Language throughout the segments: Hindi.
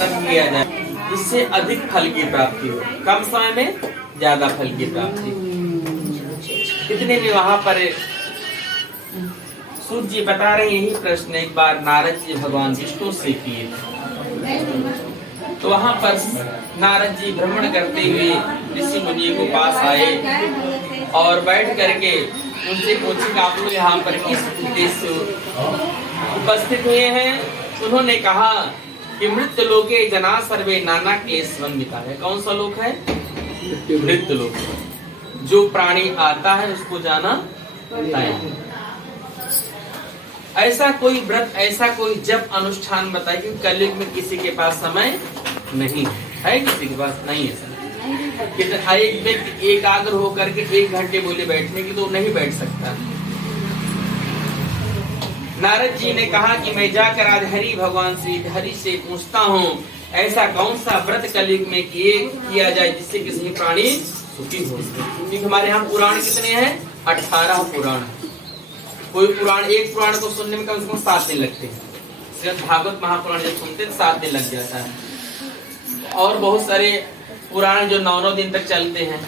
तब किया जाए जिससे अधिक फल की प्राप्ति हो, कम समय में ज्यादा फल की प्राप्ति। कितने भी वहां पर सूत जी बता रहे यही प्रश्न एक बार नारद जी भगवान विष्णु से किए थे। तो वहां पर नारद जी भ्रमण करते हुए ऋषि मुनि को पास आए और बैठ करके उनसे पूछे आप लोग यहाँ पर किस उद्देश्य से उपस्थित हुए हैं। उन्होंने कहा कि मृत्यु लोके जना सर्वे नाना क्लेशवन् मिता है। कौन सा लोक है? मृत्यु लोक। जो प्राणी आता है उसको जाना तय है। ऐसा कोई व्रत, ऐसा कोई जप अनुष्ठान बताइए कि कलयुग में किसी के पास समय नहीं है। किसी के पास नहीं है समय। एक व्यक्ति एकाग्र होकर के 1 घंटे बोले बैठने की तो नहीं बैठ सकता। नारद जी ने कहा कि मैं जाकर आज हरि भगवान श्री हरि से पूछता हूँ ऐसा कौन सा व्रत कलयुग में किया जाए जिससे किसी प्राणी सुखी हो। क्योंकि हमारे यहाँ पुराण कितने हैं? 18 पुराण। कोई पुराण, एक पुराण को सुनने में कम से कम 7 दिन लगते हैं। सिर्फ भागवत महापुराण जब सुनते हैं 7 दिन लग जाता है। और बहुत सारे पुराण जो 9-9 दिन तक चलते हैं।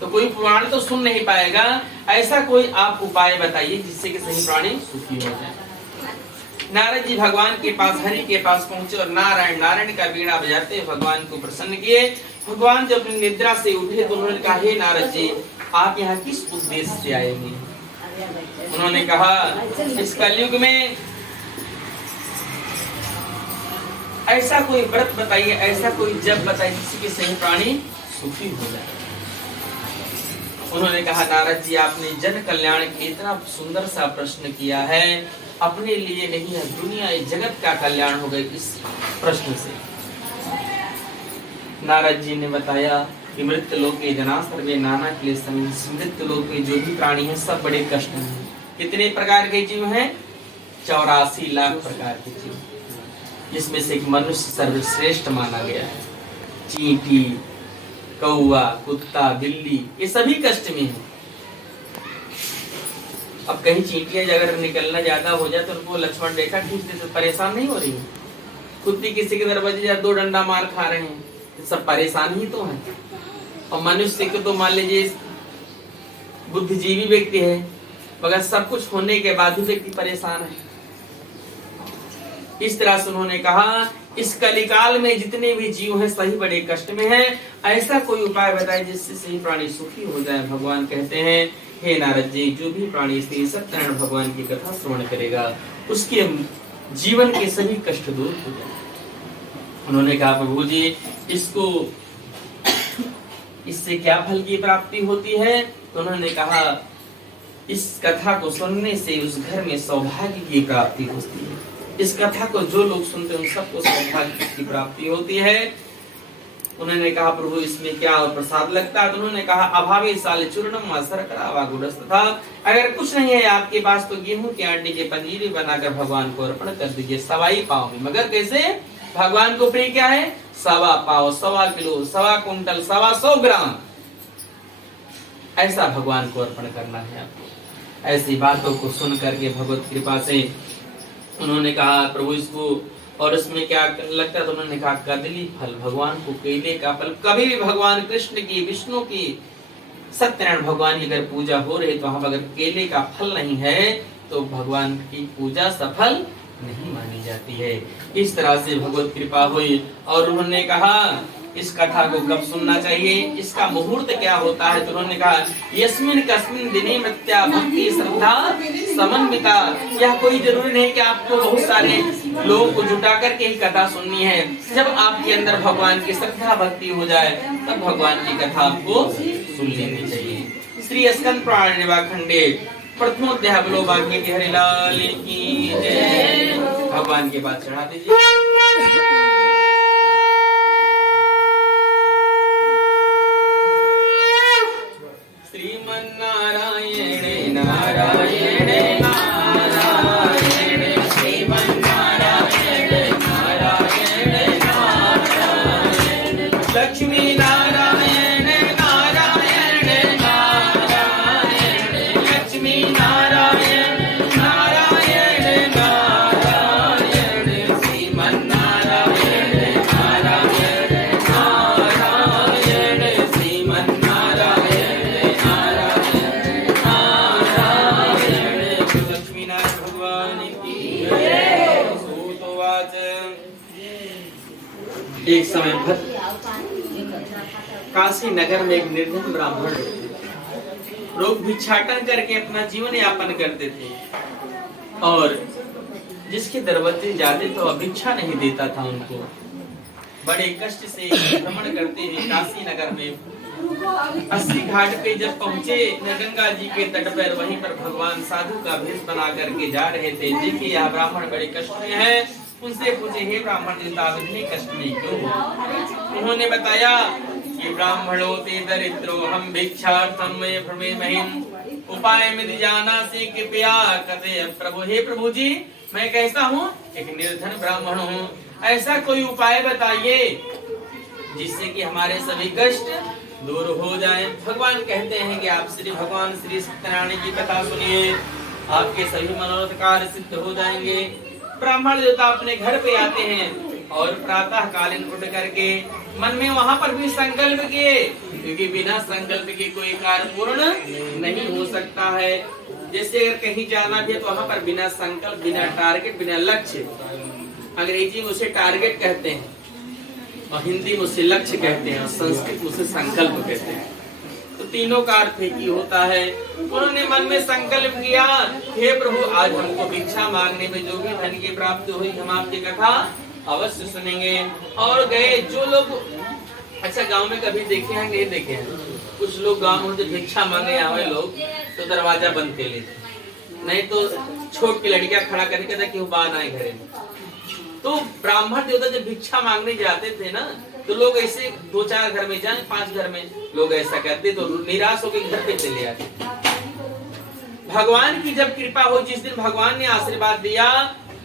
तो कोई पुराण तो सुन नहीं पाएगा। ऐसा कोई आप उपाय बताइए जिससे कि सही प्राणी सुखी हो जाए। नारद जी भगवान के पास, हरि के पास पहुंचे और नारायण नारायण का बीड़ा बजाते भगवान को प्रसन्न किए। भगवान जब अपनी निद्रा से उठे तो उन्होंने कहा हे नारद जी आप यहाँ किस उद्देश्य से आए हैं? उन्होंने कहा इस कलयुग में ऐसा कोई व्रत बताइए, ऐसा कोई जप बताइए जिससे कि सही प्राणी सुखी हो जाए। उन्होंने कहा नारद जी आपने जन कल्याण के इतना सुंदर सा प्रश्न किया है, अपने लिए नहीं है दुनिया जगत का कल्याण होगा इस प्रश्न से। नारद जी ने बताया कि मृत्यु लोक के जना सर्वे नाना क्लेशम्। मृत्यु लोक में जो भी प्राणी हैं सब बड़े कष्ट हैं। कितने प्रकार के जीव हैं? 84 लाख प्रकार के जीव, जिसमें से एक मनुष्य सर्वश्रेष्ठ माना गया है। चींटी, कौवा, कुत्ता, बिल्ली ये सभी कष्ट में है। अब कहीं चींटियां अगर निकलना ज्यादा हो जाए तो उनको लक्ष्मण रेखा खींचते तो परेशान नहीं हो रही है। कुत्ती किसी के दरवाजे या 2 डंडा मार खा रहे हैं, सब परेशान ही तो है। और मनुष्य को तो मान लीजिए बुद्धिजीवी व्यक्ति है, मगर सब कुछ होने के बाद भी व्यक्ति परेशान है। इस तरह से उन्होंने कहा इस कलिकाल में जितने भी जीव हैं सही बड़े कष्ट में हैं। ऐसा कोई उपाय बताए जिससे सही प्राणी सुखी हो जाए। भगवान कहते हैं हे नारद जी जो भी प्राणी श्री सत्यनारायण भगवान की कथा श्रवण करेगा उसके जीवन के सभी कष्ट दूर हो जाए। उन्होंने कहा प्रभु जी इससे क्या फल की प्राप्ति होती है? तो उन्होंने कहा इस कथा को सुनने से उस घर में सौभाग्य की प्राप्ति होती है। इस कथा को जो लोग सुनते हैं उन सबको सौभाग्य की प्राप्ति होती है। उन्होंने कहा प्रभु इसमें क्या और प्रसाद लगता है? तो उन्होंने कहा अभावे साले चूर्णम शर्करा व गुड़ था। अगर कुछ नहीं है आपके पास तो गेहूं के आटे के पंजीरी बनाकर भगवान को अर्पण कर दीजिए। 1.25 पाव में, मगर कैसे? भगवान को प्रिय क्या है? 1.25 पाव, 1.25 किलो, 1.25 कुंटल, 1.25 ग्राम ऐसा भगवान को अर्पण करना है आपको। ऐसी बातों को सुन करके भगवत कृपा से उन्होंने कहा प्रभु इसको और इसमें क्या लगता है? तो उन्होंने कहा कदली फल, भगवान को केले का फल। कभी भी भगवान कृष्ण की, विष्णु की, सत्यनारायण भगवान की अगर पूजा हो रही तो वहां अगर केले का फल नहीं है तो भगवान की पूजा सफल नहीं मानी जाती है। इस तरह से भगवत कृपा हुई और उन्होंने कहा इस कथा को कब सुनना चाहिए, इसका मुहूर्त क्या होता है? तो उन्होंने कहा यस्मिन कस्मिन दिने मृत्या भक्ति श्रद्धा समन्विता। यह कोई जरूरी नहीं कि आपको बहुत सारे लोगों को जुटा करके ही कथा सुननी है। जब आपके अंदर भगवान की श्रद्धा भक्ति हो जाए तब भगवान की कथा आपको सुन लेनी चाहिए। श्री स्कंद पुराण निवाखंडे प्रथमोध्याय बोलो भाग्य के हरिलाल की जय। भगवान के पास चढ़ा दीजिए। श्रीमन्नारायण नारायण नारायण श्रीमन्नारायण नारायण नारायण लक्ष्मी नारायण नारायण नारायण लक्ष्मी नारायण नारायण नारायण श्रीमन्नारायण एक समय पर काशी नगर में एक निर्धन ब्राह्मण लोग भिक्षाटन करके अपना जीवन यापन करते थे और जिसके दरवाजे जाते तो भिक्षा नहीं देता था उनको। बड़े कष्ट से भ्रमण करते हुए काशी नगर में 80 घाट पे जब पहुंचे गंगा जी के तट पर, वहीं पर भगवान साधु का भेष बना करके जा रहे थे। देखिए यह ब्राह्मण बड़े कष्ट में है। उनसे पूछे, हे ब्राह्मण देवता इतने कष्ट में क्यों हो? उन्होंने बताया कि ब्राह्मणो ते दरिद्रो हम भिक्षार्थम में भ्रमे महिम उपाय में जाना से कृपया कथे प्रभु। हे प्रभु जी, मैं कैसा हूँ? एक निर्धन ब्राह्मण हूँ, ऐसा कोई उपाय बताइए जिससे कि हमारे सभी कष्ट दूर हो जाए। भगवान कहते हैं कि आप श्री भगवान श्री सत्यनारायण की कथा सुनिए, आपके सभी मनोरथ कार्य सिद्ध हो जाएंगे। ब्राह्मण देवता अपने घर पे आते हैं और प्रातः कालीन उठ करके मन में वहां पर भी संकल्प किए, क्योंकि बिना संकल्प के कोई कार्य पूर्ण नहीं हो सकता है। जैसे अगर कहीं जाना भी है तो वहां पर बिना संकल्प, बिना टारगेट, बिना लक्ष्य, अंग्रेजी में उसे टारगेट कहते हैं और हिंदी में उसे लक्ष्य कहते हैं और संस्कृत में उसे संकल्प कहते हैं। तो तीनों का अर्थ एक ही होता है। उन्होंने मन में संकल्प किया, हे प्रभु आज हमको भिक्षा मांगने में जो भी धन की प्राप्ति हुई हम आपकी कथा अवश्य सुनेंगे। और गए जो लोग, अच्छा गांव में कभी देखे हैं नहीं देखे हैं, कुछ लोग गांव में भिक्षा मांगे आवे लोग तो दरवाजा बंद कर लेते, नहीं तो छोट की लड़कियां खड़ा करके कहते कि वो बाहर आए घरे में। तो ब्राह्मण देवता जब भिक्षा मांगने जाते थे ना, तो लोग ऐसे 2-4 घर में जाए, 5 घर में लोग ऐसा करते तो निराश होकर घर पे चले आते। भगवान की जब कृपा हो, जिस दिन भगवान ने आशीर्वाद दिया,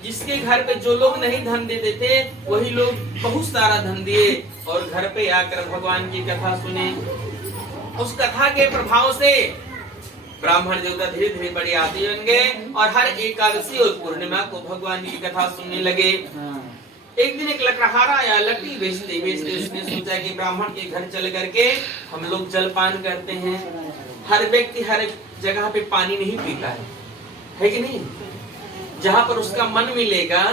जिसके घर पे जो लोग नहीं धन देते थे वही लोग बहुत सारा धन दिए और घर पे आकर भगवान की कथा सुने। उस कथा के प्रभाव से ब्राह्मण देवता धीरे धीरे बड़े आदि बन गए और हर एकादशी और पूर्णिमा को भगवान की कथा सुनने लगे। एक दिन एक लकड़हारा आया, लकड़ी बेचते बेचते उसने सोचा कि ब्राह्मण के घर चल करके हम लोग जलपान करते हैं। हर व्यक्ति हर जगह पे पानी नहीं पीता है कि नहीं? जहाँ पर उसका मन मिलेगा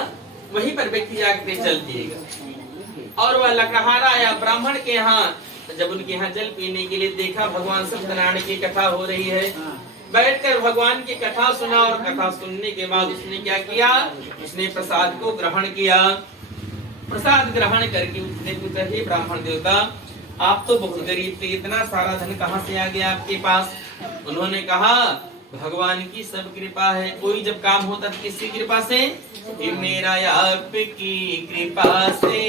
वहीं पर व्यक्ति जाके जल पिएगा। और वह लकड़हारा आया ब्राह्मण के यहाँ, जब उनके यहाँ जल पीने के लिए देखा, भगवान सत्यनारायण की कथा हो रही है, बैठकर भगवान की कथा सुना और कथा सुनने के बाद उसने क्या किया? उसने प्रसाद को ग्रहण किया। प्रसाद ग्रहण करके उसने पूछा, हे ब्राह्मण देवता आप तो बहुत गरीब थे, इतना सारा धन कहाँ से आ गया आपके पास? उन्होंने कहा भगवान की सब कृपा है। कोई जब काम होता तो किसकी कृपा से? मेरा आपकी कृपा से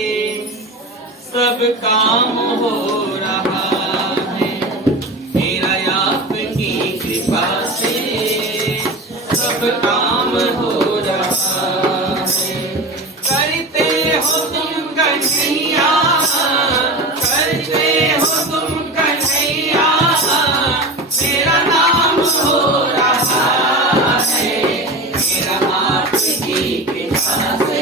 सब काम हो रहा है, मेरा आपकी कृपा से सब काम हो रहा है। करते हो तुम कन्हैया, करते हो तुम कन्हैया, मेरा नाम हो रहा है, मेरा आपकी कृपा से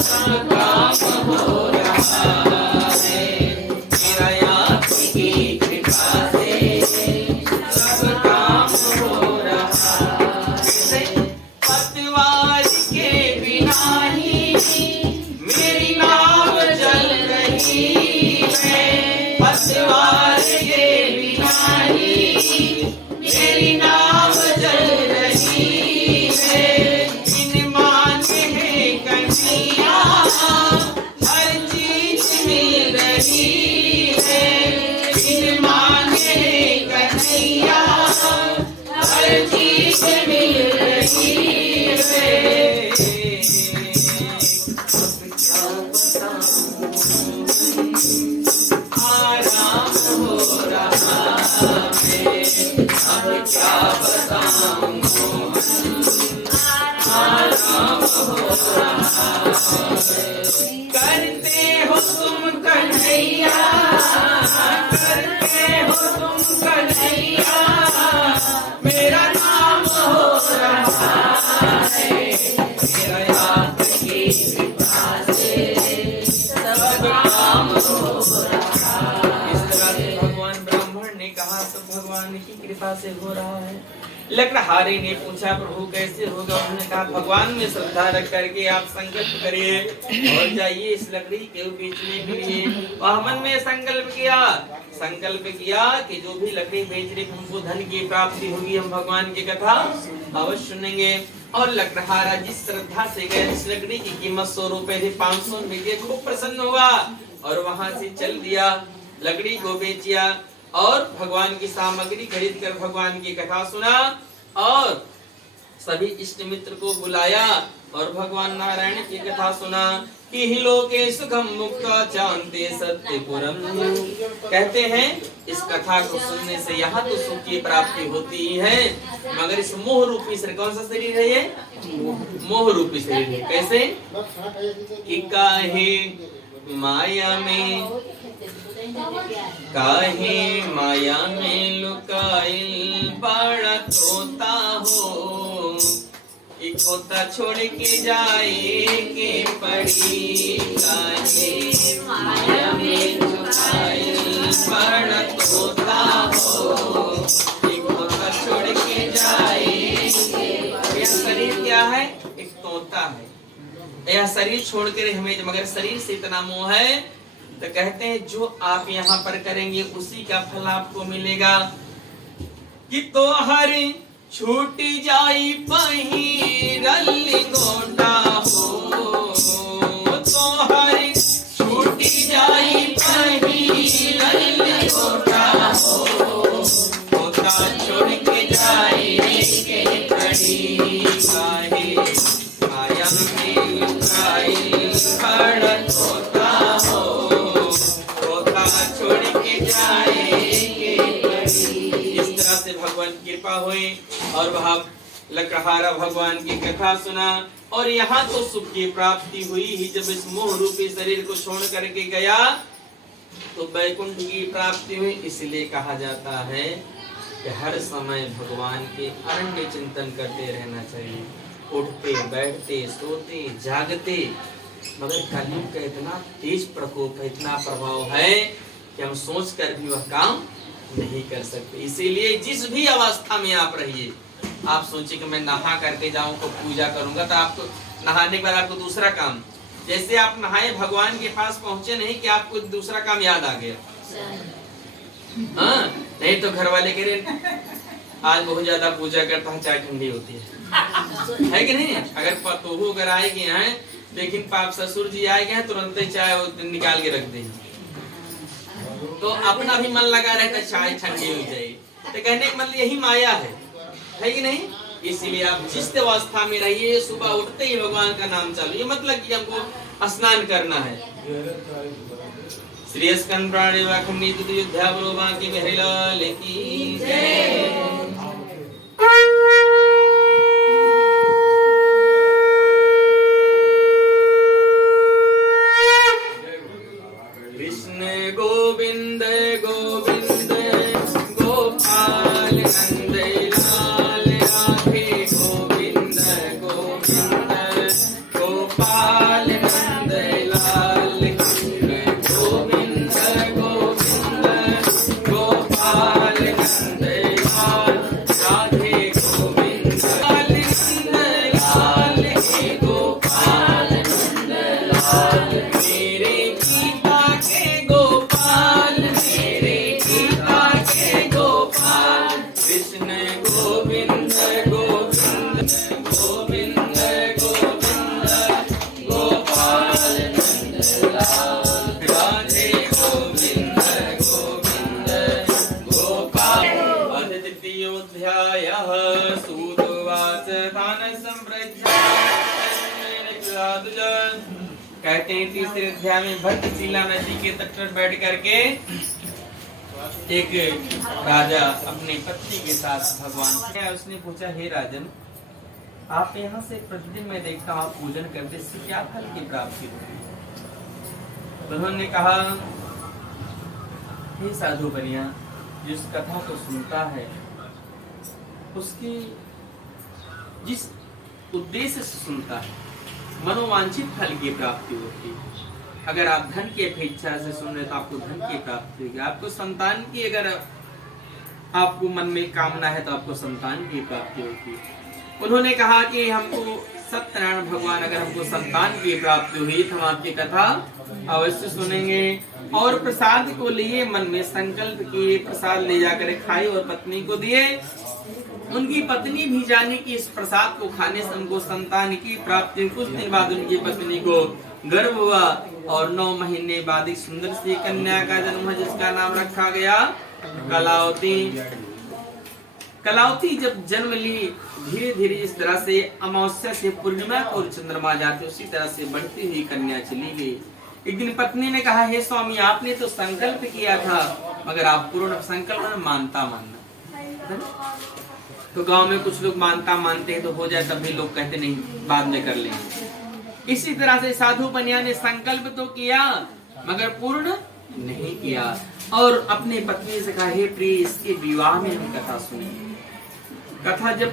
सब काम हो रहा है, मेरा आपकी कृपा से सब काम हो रहा है। पतवार के बिना ही मेरी नाव जल रही है, पतवार के बिना ही मेरी नाव जल रही है। इन माने है कन्हैया हर चीज मिल रही है, इन माने है कन्हैया हर चीज मिल रही है। आराम हो रहा है, अब क्या बताऊं, आराम हो रहा है। करते हो तुम कन्हैया, करते हो तुम कन्हैया, मेरा नाम हो रहा है, मेरा आपकी कृपा से सब काम हो रहा है। इस तरह से भगवान ब्राह्मण ने कहा सब भगवान की कृपा से हो रहा है। लकड़हारे ने पूछा प्रभु कैसे होगा? उन्होंने कहा भगवान में श्रद्धा रख करके आप संकल्प करिए और जाइए इस लकड़ी के बेचने के लिए। वह मन में संकल्प किया कि जो भी लकड़ी बेच रहे हमको धन की प्राप्ति होगी, हम भगवान की कथा अवश्य सुनेंगे। और लकड़हारा जिस श्रद्धा से गए, इस लकड़ी की कीमत 100 रुपए थी, 500 में खूब प्रसन्न हुआ और वहां से चल दिया, लकड़ी को बेचिया और भगवान की सामग्री खरीद कर भगवान की कथा सुना और सभी इष्ट मित्र को बुलाया और भगवान नारायण की कथा सुना कि ही लोके सुखम मुक्ता चांते सत्यपुरम। कहते हैं इस कथा को सुनने से यहाँ तो सुख की प्राप्ति होती है, मगर इस मोह रूपी शरीर, कौन सा शरीर है ये? मोह रूपी शरीर। कैसे? कि काहे माया में लुकाइल बड़ा तोता हो, एक खोता छोड़ के जाए के पड़ी। काहे माया में लुकाइल बड़ा तोता हो, एक खोता छोड़ के जाए के पड़ी। यह शरीर क्या है? एक तोता है। यह शरीर छोड़कर हमें, मगर शरीर से इतना मोह है तो कहते हैं जो आप यहाँ पर करेंगे उसी का फल आपको मिलेगा। कि तो हर छूट जाई पहिरल गोटा हो, तो हर छूट जाई पहिरल गोटा हो, गोटा छोड़ के जाए के पड़ी। काहे माया में लुकाइल बड़ा तोता हो, तोता छोड़ के जाए के पड़ी। इस तरह से भगवान की कृपा हुई और वह लकड़हारा भगवान की कथा सुना और यहाँ तो सुख की प्राप्ति हुई ही। जब इस मोह रूपी शरीर को छोड़ करके गया तो वैकुंठ की प्राप्ति हुई। इसलिए कहा जाता है कि हर समय भगवान के अनन्य चिंतन करते रहना चाहिए, उठते बैठते सोते जागते। मगर कलयुग का इतना तेज प्रकोप है, इतना प्रभाव है कि हम सोच कर भी वह काम नहीं कर सकते। इसीलिए जिस भी अवस्था में आप रहिए, आप सोचिए कि मैं नहा करके जाऊं तो पूजा करूंगा, तो आपको नहाने के बाद आपको दूसरा काम, जैसे आप नहाए भगवान के पास पहुंचे नहीं कि आपको दूसरा काम याद आ गया। हाँ, नहीं तो घर वाले कह रहे आज बहुत ज्यादा पूजा करता है, चाय ठंडी होती है कि नहीं? अगर पतोहू अगर आए गए हैं, लेकिन पाप ससुर जी आए गए हैं, तुरंत ही चाय निकाल के रख देंगे, तो अपना भी मन लगा रहता है चाय ठंडी हो जाए। तो कहने का मतलब यही माया है कि नहीं? इसलिए आप जिस अवस्था में रहिए, सुबह उठते ही भगवान का नाम चालू, ये मतलब कि हमको स्नान करना है। श्री स्कंद प्राणी वाखंडी युद्धा बरोबा की बहरीलाल की जय। गोविंद गोविंद गोपाल नंद लाल राधे, गोविंद गोविंद गोपाल नंद लाल, गोविंद गोविंद गोपाल नंद लाल राधे, गोविंद नंद लाल हे गोपाल नंद लाल। मेरे पिता के गोपाल, मेरे पिता के गोपाल, कृष्ण गोविंद गोविंद गोविंद गोविंद गोपाल नंद लाल राधे, गोविंद गोविंद गोपाल। अथ तृतीयोऽध्यायः सूतोवाच दान संप्रज्ञा। कहते हैं तीसरे अध्याय में भट्टशिला नदी के तट पर बैठ करके एक राजा अपनी पत्नी के साथ भगवान, उसने पूछा हे राजन, आप यहाँ से प्रतिदिन मैं देखता हूँ आप पूजन करते, इससे क्या फल की प्राप्ति होती? उन्होंने कहा हे साधु बनिया, जिस कथा को सुनता है उसकी जिस उद्देश्य से सुनता है मनोवांछित फल की प्राप्ति होती है। अगर आप धन की अपेक्षा से सुन रहे तो आपको धन की प्राप्ति होगी। आपको संतान की अगर आपको मन में कामना है तो आपको संतान की प्राप्ति होगी। उन्होंने कहा कि हमको सत्यनारायण भगवान अगर हमको संतान की प्राप्ति हुई तो हम आपकी कथा अवश्य सुनेंगे। और प्रसाद को लिए मन में संकल्प किए, प्रसाद ले जाकर खाए और पत्नी को दिए। उनकी पत्नी भी जानी कि इस प्रसाद को खाने से उनको संतान की प्राप्ति। कुछ दिन बाद उनकी पत्नी को गर्भ हुआ और 9 महीने बाद एक सुंदर सी कन्या का जन्म है जिसका नाम रखा गया कलावती। कलावती जब जन्म ली, धीरे धीरे इस तरह से अमावस्या से पूर्णिमा को चंद्रमा जाते उसी तरह से बढ़ती हुई कन्या चली गई। एक दिन पत्नी ने कहा, हे स्वामी, आपने तो संकल्प किया था मगर आप पूर्ण संकल्प में मानता मानना। तो गांव में कुछ लोग मानता मानते हैं तो हो जाए, तब भी लोग कहते नहीं बाद में कर लेंगे। इसी तरह से साधु बनिया ने संकल्प तो किया मगर पूर्ण नहीं किया और अपने पत्नी से कहा, हे प्रिय, इसके विवाह में हम कथा सुनेंगे। कथा जब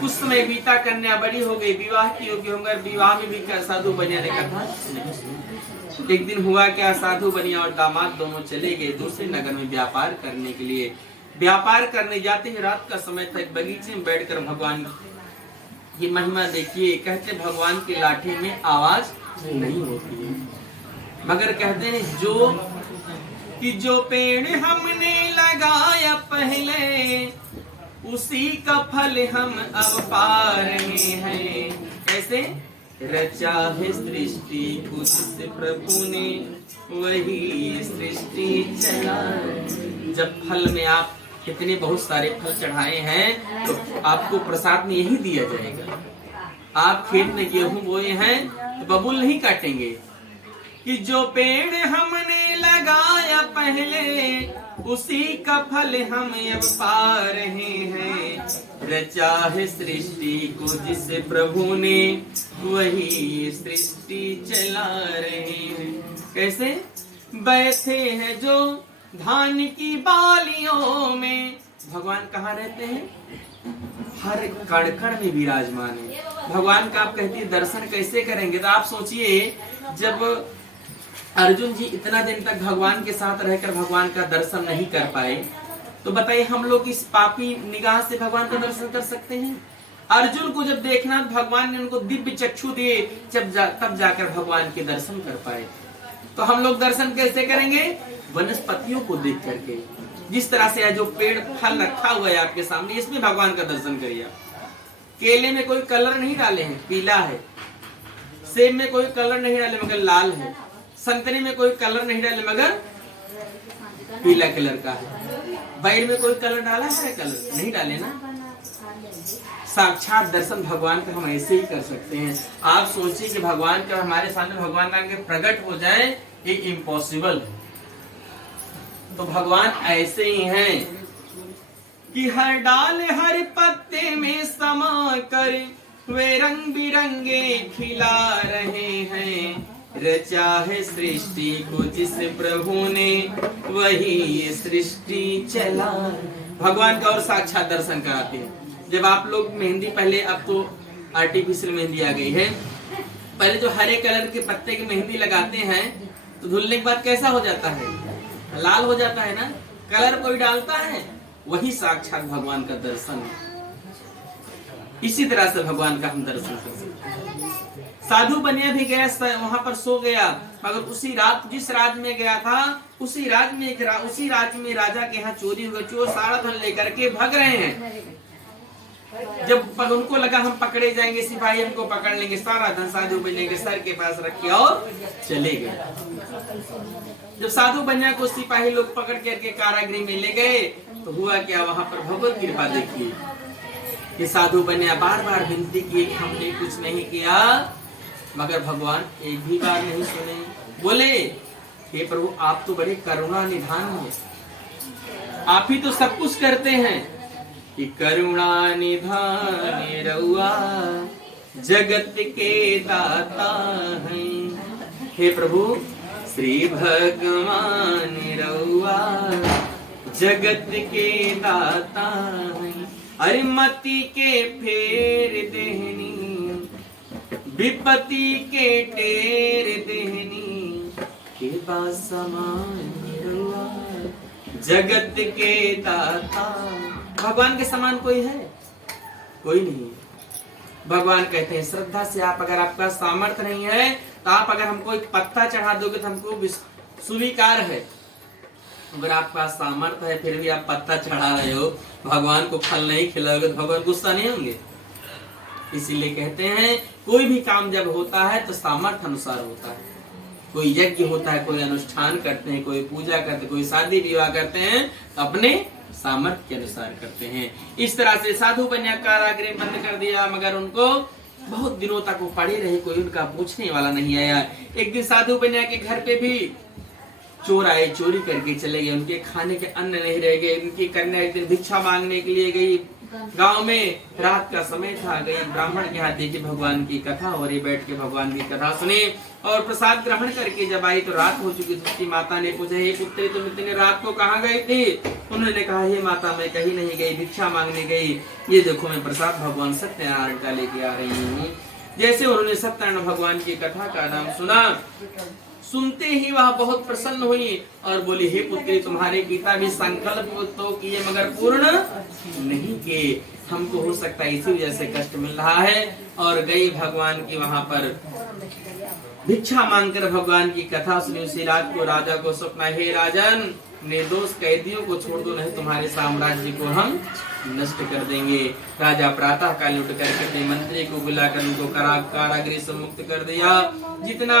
कुछ समय बीता, कन्या बड़ी हो गई, विवाह की योग्य होंगे, विवाह में भी साधु बनिया ने कथा नहीं सुनी। एक दिन हुआ क्या, साधु बनिया और दामाद दोनों चले गए दूसरे नगर में व्यापार करने के लिए। व्यापार करने जाते ही रात का समय था, एक बगीचे में बैठकर भगवान की महिमा देखिए। कहते भगवान की लाठी में आवाज नहीं होती है मगर कहते हैं जो पेड़ हमने लगाया पहले उसी का फल हम अब पा रहे हैं। कैसे? रचा है सृष्टि कुछ से प्रभु ने वही सृष्टि चला। जब फल में आप कितने बहुत सारे फल चढ़ाए हैं तो आपको प्रसाद में यही दिया जाएगा। आप खेत में गेहूं बोए हैं तो बबूल नहीं काटेंगे कि जो पेड़ हमने लगाया पहले उसी का फल हम अब पा रहे हैं। रचा है सृष्टि को जिसे प्रभु ने वही सृष्टि चला रहे हैं। कैसे? बैठे हैं जो धान की बालियों में, भगवान कहाँ रहते हैं? हर कण कण में विराजमान है भगवान का। आप कहती है दर्शन कैसे करेंगे? तो आप सोचिए, जब अर्जुन जी इतना दिन तक भगवान के साथ रहकर भगवान का दर्शन नहीं कर पाए तो बताइए हम लोग इस पापी निगाह से भगवान का दर्शन कर सकते हैं? अर्जुन को जब देखना भगवान ने उनको दिव्य चक्षु दिए, तब जाकर भगवान के दर्शन कर पाए। तो हम लोग दर्शन कैसे करेंगे? वनस्पतियों को देख करके। जिस तरह से जो पेड़ फल रखा हुआ है आपके सामने, इसमें भगवान का दर्शन करिए। केले में कोई कलर नहीं डाले हैं, पीला है। सेब में कोई कलर नहीं डाले मगर लाल है। संतरे में कोई कलर नहीं डाले मगर पीला कलर का है। बैर में कोई कलर डाला है? कलर नहीं डाले ना। साक्षात दर्शन भगवान का हम ऐसे ही कर सकते हैं। आप सोचिए कि भगवान का हमारे सामने भगवान का प्रकट हो जाए, ये इम्पॉसिबल है। तो भगवान ऐसे ही हैं कि हर डाल हर पत्ते में समा कर वे रंग बिरंगे खिला रहे हैं। रचा है सृष्टि को जिस प्रभु ने वही सृष्टि चला। भगवान का और साक्षात दर्शन कराते हैं। जब आप लोग मेहंदी, पहले अब तो आर्टिफिशियल मेहंदी आ गई है, पहले जो हरे कलर के पत्ते की मेहंदी लगाते हैं तो धुलने के बाद कैसा हो जाता है? लाल हो जाता है ना। कलर कोई डालता है? वही साक्षात भगवान का दर्शन है। इसी तरह से भगवान का हम दर्शन कर सकते हैं। साधु बनिया भी गया, वहां पर सो गया मगर उसी रात जिस राज्य में गया था उसी राज्य में राजा के यहाँ चोरी हुआ। चोर सारा धन लेकर के भाग रहे हैं। जब उनको लगा हम पकड़े जाएंगे, सिपाही हमको पकड़ लेंगे, सारा धन साधु बनिया के सर के पास रख के और चले गए। जब साधु बनिया को सिपाही लोग पकड़ करके कारागृह में ले गए तो हुआ क्या, वहां पर भगवत कृपा देखिए कि साधु बनिया बार बार विनती की, हमने कुछ नहीं किया मगर भगवान एक भी बार नहीं सुने। बोले, हे प्रभु, आप तो बड़े करुणा निधान हैं, आप ही तो सब कुछ करते हैं कि करुणा निधान रउआ जगत के दाता हैं। हे प्रभु, श्री भगवान रउआ जगत के दाता हैं। अरे मति के फेर देहनी, विपत्ति के टेर देहनी, के पास समान रउआ जगत के दाता। भगवान के समान कोई है? कोई नहीं। भगवान कहते हैं श्रद्धा से आप, अगर आपका सामर्थ्य नहीं है तो आप अगर हमको एक पत्ता चढ़ा दोगे तो हमको स्वीकार है। अगर आपका सामर्थ्य है फिर भी आप पत्ता चढ़ा रहे हो, भगवान को फल नहीं खिलाओगे तो भगवान गुस्सा नहीं होंगे? इसीलिए कहते हैं कोई भी काम जब होता है तो सामर्थ्य अनुसार होता है। कोई यज्ञ होता है, कोई अनुष्ठान करते हैं, कोई पूजा करते हैं, कोई शादी विवाह करते हैं तो अपने सामर्थ्य के अनुसार करते हैं। इस तरह से साधु बनिया कारागृह बंद कर दिया, मगर उनको बहुत दिनों तक वो पड़े रहे, कोई उनका पूछने वाला नहीं आया। एक दिन साधु बनिया के घर पे भी चोर आए, चोरी करके चले गए, उनके खाने के अन्न नहीं रह गए। उनकी कन्या एक दिन भिक्षा मांगने के लिए गई गांव में, रात का समय था, गई ब्राह्मण के हाथ देखी भगवान की कथा हो रही, बैठ के भगवान की कथा सुनी और प्रसाद ग्रहण करके जब आई तो रात हो चुकी थी। उसकी माता ने पूछा, हे पुत्री तुम इतनी रात को कहाँ गई थी? उन्होंने कहा, हे माता मैं कहीं नहीं गई, भिक्षा मांगने गई, ये देखो मैं प्रसाद भगवान सत्यनारायण का लेके आ रही हूँ। जैसे उन्होंने सत्यनारायण भगवान की कथा का नाम सुना, सुनते ही वह बहुत प्रसन्न हुई और बोली, हे पुत्री तुम्हारे पिता भी संकल्प तो किए मगर पूर्ण नहीं किए, हमको हो सकता है इसी वजह से कष्ट मिल रहा है। और गई भगवान की वहां पर भिक्षा मांगकर भगवान की कथा सुनी। उसी रात को राजा को सपना, हे राजन निर्दोष कैदियों को छोड़ दो, नहीं तुम्हारे साम्राज्य को हम नष्ट कर देंगे। राजा प्रातः काल उठ करके अपने मंत्री को बुलाकर उनको कारागृह से मुक्त कर दिया। जितना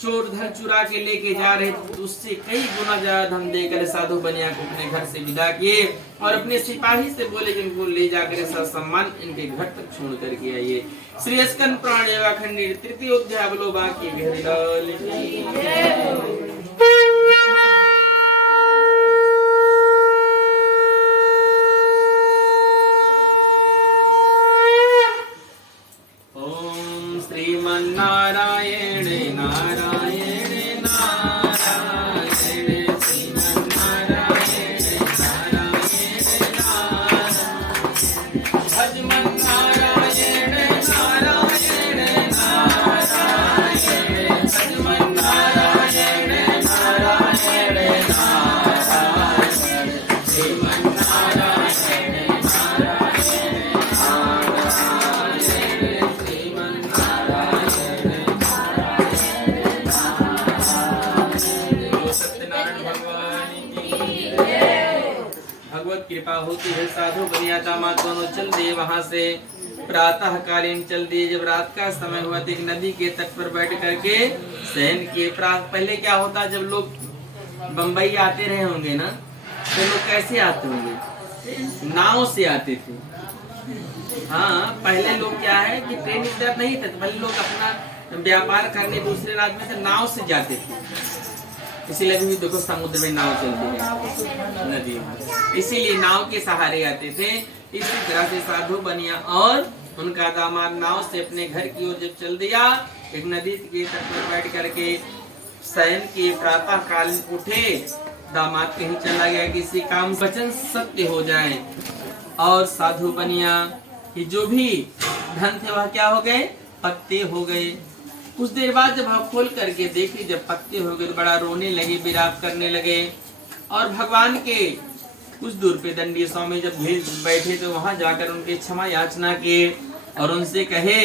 चोर धन चुरा के लेके जा रहे थे उससे कई गुना ज्यादा धन देकर साधु बनिया को अपने घर से विदा किए और अपने सिपाही से बोले कि इनको ले जाकर सम्मान इनके घर तक छोड़ करके आइए। श्री स्कंद पुराण खंड तृतीय अध्याय बोलो बाकी ओम श्रीमन्नारायण नारायण नारायण श्रीमन्नारायण नारायण नारायण भजमन नारायण नारायण नारायण भजमन नारायण नारायण नारायण श्रीमन्नारायण कृपा होती है। साधु बनिया दामाद दोनों चल दिए वहां से, प्रातः कालीन चल दिए। जब रात का समय हुआ तो एक नदी के तट पर बैठ करके शयन किए। पहले क्या होता, जब लोग बम्बई आते रहे होंगे ना तो लोग कैसे आते होंगे? नाव से आते थे। हाँ, पहले लोग क्या है कि ट्रेन इधर नहीं था, तो पहले लोग अपना व्यापार करने दूसरे राज्य में से नाव से जाते थे। इसीलिए भी देखो समुद्र में नाव चलती है, नदी में, इसीलिए नाव के सहारे आते थे। इसी तरह से साधु बनिया और उनका दामाद नाव से अपने घर की ओर जब चल दिया, एक नदी के तट पर बैठ करके शयन के प्रातः काल उठे। दामाद कहीं चला गया, किसी काम वचन सत्य हो जाए। और साधु बनिया कि जो भी धन थे वह क्या हो गए? पत्ते हो गए। कुछ देर बाद जब हम खोल करके देखी, जब पत्ते हो गए तो बड़ा रोने लगे, विलाप करने लगे। और भगवान के कुछ दूर पे दंडी स्वामी जब बैठे तो वहां जाकर उनके क्षमा याचना किए और उनसे कहे,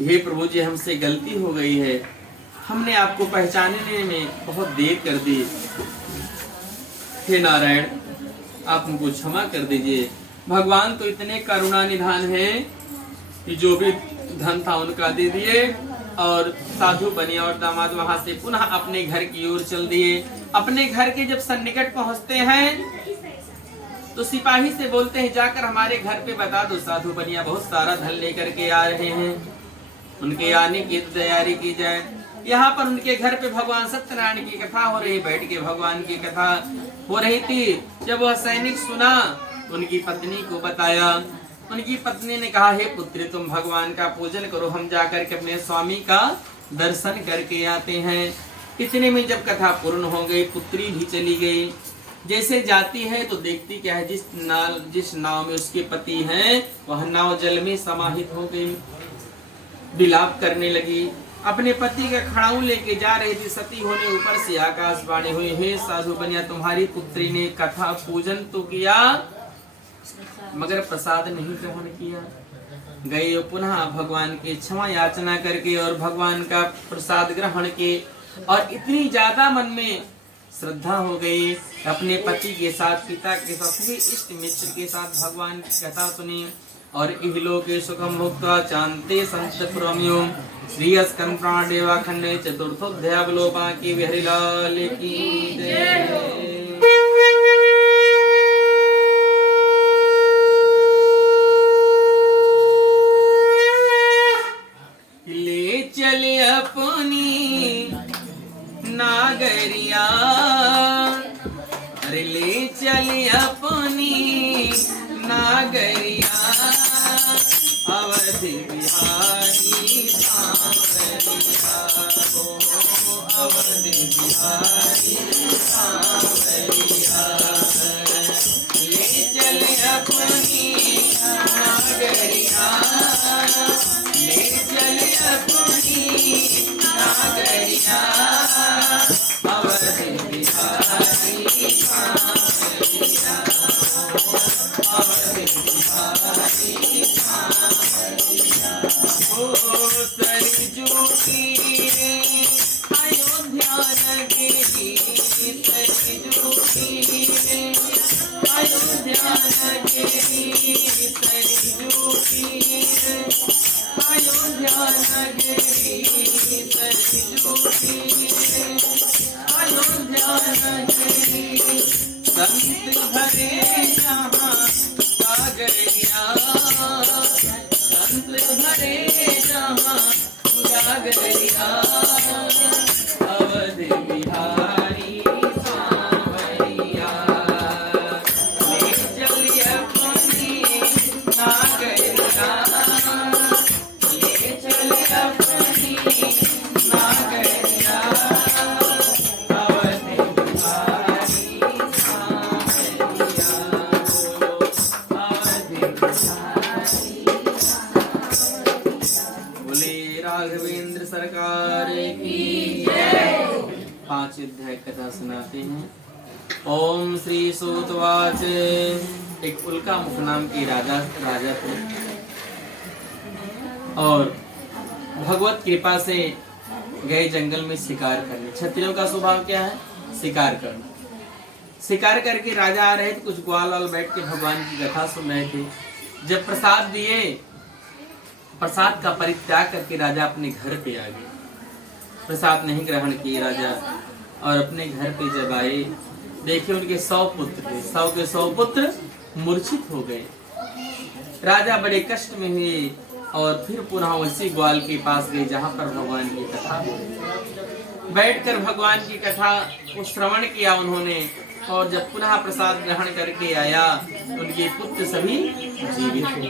हे प्रभु जी हमसे गलती हो गई है, हमने आपको पहचानने में बहुत देर कर दी, हे नारायण आप हमको क्षमा कर दीजिए। भगवान तो इतने करुणा निधान है कि जो भी धन था उनका दे दिए। और साधु बनिया और दामाद वहां से पुनः अपने घर की ओर चल दिए। अपने घर के जब सन्निकट पहुंचते हैं तो सिपाही से बोलते हैं, जाकर हमारे घर पे बता दो साधु बनिया बहुत सारा धन लेकर के आ रहे हैं, उनके आने की तैयारी की जाए। यहाँ पर उनके घर पे भगवान सत्यनारायण की कथा हो रही, बैठ के भगवान की कथा हो रही थी। जब वह सैनिक सुना, उनकी पत्नी को बताया। उनकी पत्नी ने कहा, हे पुत्री तुम भगवान का पूजन करो, हम जाकर के अपने स्वामी का दर्शन करके आते हैं। इतने में जब कथा पूर्ण हो गई, पुत्री भी चली गई। जैसे जाती है तो देखती क्या है, जिस नाव में उसके पति हैं वह नाव जल में समाहित हो गई, विलाप करने लगी। अपने पति का खड़ाऊ लेके जा रही थी। सती होने ऊपर से आकाशवाणी हुई, हे साधु बनिया, तुम्हारी पुत्री ने कथा पूजन तो किया मगर प्रसाद नहीं ग्रहण किया। गए पुनः भगवान की क्षमा याचना करके और भगवान का प्रसाद ग्रहण के, और इतनी ज्यादा मन में श्रद्धा हो गई, अपने पति के साथ, पिता के साथ, सभी इष्ट मित्र के साथ भगवान की कथा सुनी। और इहलोके सुखम भुक्त्वा चान्ते संतपुरम्यो श्री स्कंद पुराण देवाखंडे चतुर्थोऽध्यायावलोकन की बिहारी लाल की जय। ले चले अपनी नागरिया, अरे ले चले अपनी नागरिया, अवधि बिहारी सांवरिया हो, अवधि बिहारी सांवरिया। ले चले अपनी नागरिया, ले चले अपनी नागरिया, अवधि बिहारी सांवरिया हो, अवधि बिहारी सांवरिया हो। सरजू तीरे अयोध्या नगरी, सरजू तीरे अयोध्या नगरी, सरजू तीरे अयोध्या नगरी, सरजू तीरे अयोध्या नगरी। संत भरे जहाँ सागरिया, संत भरे जहाँ सागरिया, अवधि बिहारी सांवरिया। ले चलिए अपनी नागरिया, ले चलिए अपनी नागरिया, अवधि बिहारी सांवरिया। बोलो अवधि बिहारी, बोले राघवेंद्र सरकार की जय। 5 अध्याय कथा सुनाते हैं। ओम श्री सूतवाच। एक उल्का मुख नाम की राजा थे, और भगवत कृपा से गए जंगल में शिकार करने। क्षत्रियों का स्वभाव क्या है? शिकार करना। शिकार करके राजा आ रहे थे, कुछ ग्वाल वाल बैठ के भगवान की कथा सुन रहे थे। जब प्रसाद दिए, प्रसाद का परित्याग करके राजा अपने घर पे आ गए। प्रसाद नहीं ग्रहण किए राजा, और अपने घर पे जब आए, देखे उनके 100 पुत्र थे। 100 के 100 पुत्र मूर्छित हो गए। राजा बड़े कष्ट में हुए, और फिर पुनः उसी ग्वाल के पास गए जहाँ पर भगवान की कथा हो। बैठकर भगवान की कथा को श्रवण किया उन्होंने, और जब पुनः प्रसाद ग्रहण करके आया, उनके पुत्र सभी जीवित थे।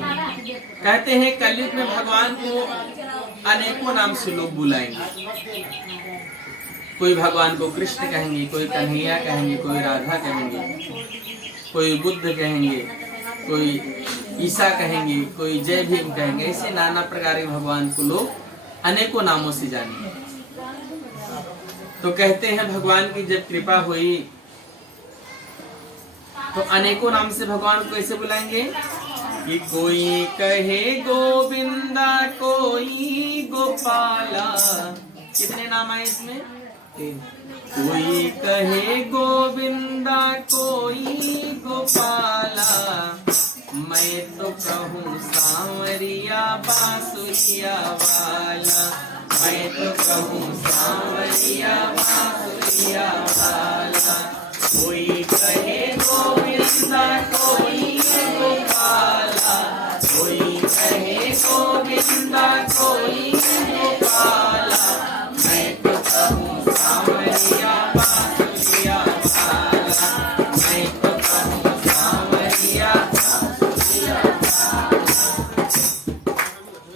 कहते हैं कलयुग में भगवान को अनेकों नाम से लोग बुलाएंगे। कोई भगवान को कृष्ण कहेंगे, कोई कन्हैया कहेंगे, कोई राधा कहेंगे, कोई बुद्ध कहेंगे, कोई ईसा कहेंगे, कोई जय भीम कहेंगे। ऐसे नाना प्रकार के भगवान को लोग अनेकों नामों से जानेंगे। तो कहते हैं भगवान की जब कृपा हुई तो अनेकों नाम से भगवान को कैसे बुलाएंगे कि कोई कहे गोविंदा, कोई गोपाला। कितने नाम आए इसमें? कोई कहे गोविंदा, कोई गोपाला, मैं तो कहूँ सांवरिया बांसुरिया वाला, मैं तो कहूँ सांवरिया बांसुरिया वाला। कोई कहे गोविंदा, कोई गोपाला, कोई कहे गोविंदा, कोई गोपाला, मैं तो कहूँ सांवरिया बांसुरिया वाला, मैं तो कहूँ सांवरिया बांसुरिया वाला।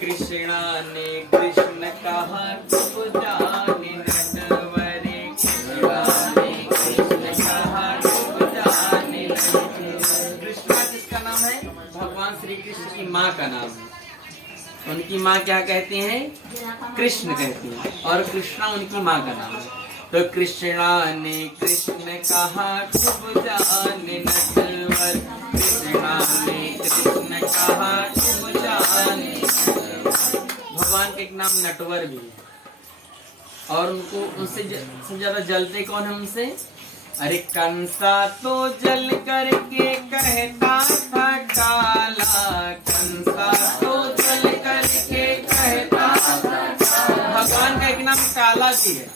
कृष्णा ने कृष्ण कहा खूब जाने नटवरे, कृष्णा ने कृष्ण कहा खूब जाने नटवरे। कृष्णा किसका नाम है? भगवान श्री कृष्ण की माँ का नाम है। उनकी माँ क्या कहती हैं? कृष्ण कहती हैं और कृष्णा उनकी माँ का नाम है। तो कृष्णा ने कृष्ण कहा खूब जाने नटवर, कृष्णा ने कृष्ण कहा खूब जाने। भगवान का एक नाम नटवर भी है और उनको उनसे सबसे ज्यादा जलते कौन है उनसे? अरे कंसा तो जल करके कहता था काला, कंसा तो जल करके कहता था। भगवान का एक नाम काला भी है।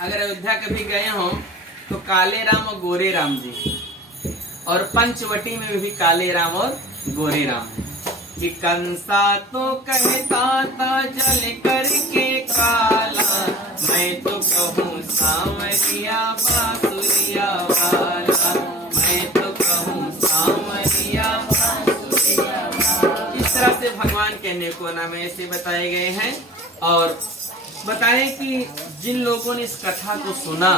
अगर अयोध्या कभी गए हो तो काले राम और गोरे राम जी, और पंचवटी में भी काले राम और गोरे राम है। कि कंसा तो कहता था जल करके काला, मैं तो कहूँ सांवरिया बांसुरिया वाला, मैं तो कहूँ सांवरिया बांसुरिया वाला। इस तरह से भगवान के अनेकों नाम ऐसे बताए गए हैं। और बताएं कि जिन लोगों ने इस कथा को सुना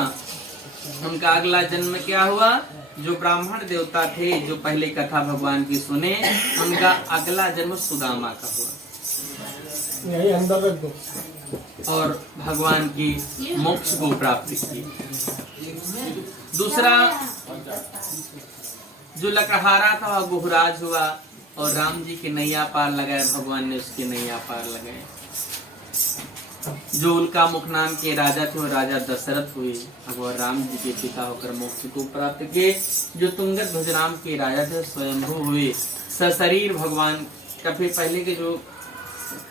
उनका अगला जन्म क्या हुआ? जो ब्राह्मण देवता थे जो पहले कथा भगवान की सुने, उनका अगला जन्म सुदामा का हुआ। यही अंदर रख दो। और भगवान की मोक्ष को प्राप्त की। दूसरा जो लकड़हारा था वह गुहराज हुआ और राम जी की नैया पार लगाए, भगवान ने उसकी नैया पार लगाए। जो उल्का मुख नाम के राजा थे वो राजा दशरथ हुए, भगवान राम जी के पिता होकर मोक्ष को प्राप्त किए। जो तुंगत ध्वज नाम के राजा थे स्वयंभू हुए, सशरीर भगवान। कभी पहले के जो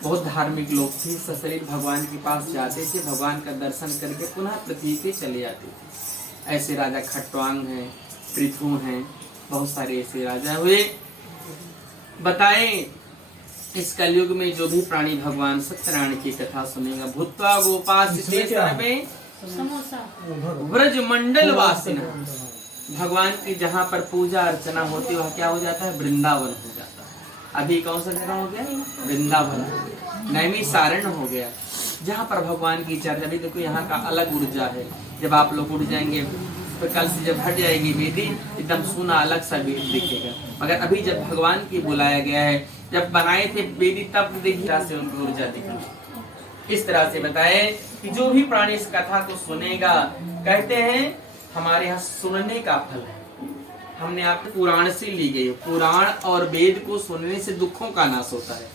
बहुत धार्मिक लोग थे सशरीर भगवान के पास जाते थे, भगवान का दर्शन करके पुनः पृथ्वी पे चले जाते थे। ऐसे राजा खट्वांग हैं, पृथु हैं, बहुत सारे ऐसे राजा हुए। बताएं इस कलयुग में जो भी प्राणी भगवान सत्यनारायण की कथा सुनेगा, भूत्वा गोपासिते सर्वे व्रज मंडल वासिना, भगवान की जहाँ पर पूजा अर्चना होती है वह क्या हो जाता है? वृंदावन हो जाता है। अभी कौन सा जगह हो गया? वृंदावन, नैमिषारण्य हो गया, जहाँ पर भगवान की चर्चा। अभी देखो यहाँ का अलग ऊर्जा है। जब आप लोग उठ जाएंगे तो कल से जब हट जाएगी वेदी एकदम सुना अलग सा वेद दिखेगा। मगर अभी जब भगवान की बुलाया गया है, जब बनाए थे वेदी तब देखिए से उनकी ऊर्जा दिखी। इस तरह से बताए कि जो भी प्राणी इस कथा को सुनेगा, कहते हैं हमारे यहाँ सुनने का फल है। हमने आपको पुराण से ली गई, पुराण और वेद को सुनने से दुखों का नाश होता है।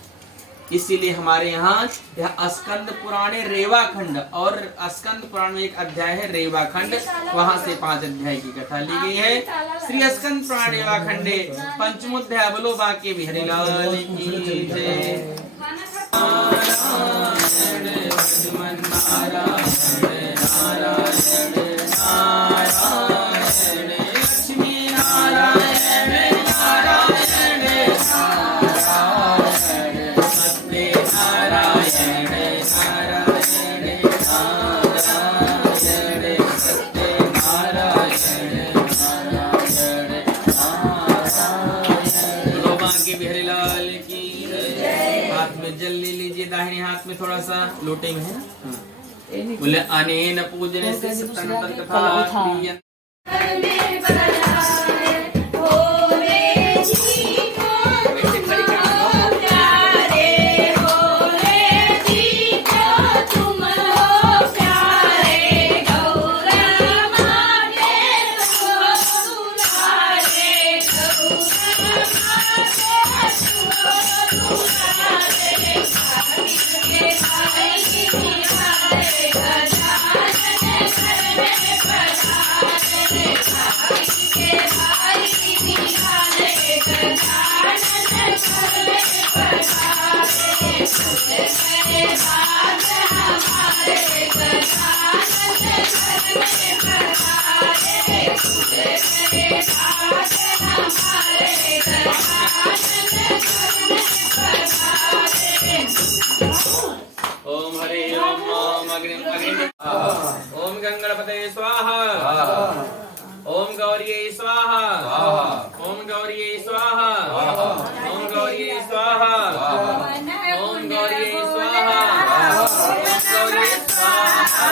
इसीलिए हमारे यहाँ यह स्कंद पुराण रेवा खंड, और स्कंद पुराण में एक अध्याय है रेवा खंड, वहाँ से 5 अध्याय की कथा ली गई है। श्री स्कंद पुराण रेवा खंडे पंचमोध्याय बोलो बाके बिहारी लाल की जय। जल ले लीजिए, दाहिने हाथ में थोड़ा सा लोटे में है। बोले अनेन पूजने से सत्तन कथा ओम हरे ओम अग्नि ओम गंगणपतये स्वाहा, ओम गौरिये स्वाहा, ओम गौरिये स्वाहा, ओम गौरिये स्वाहा, ओम गौरिये स्वाहा, ओम गौरिये स्वाहा,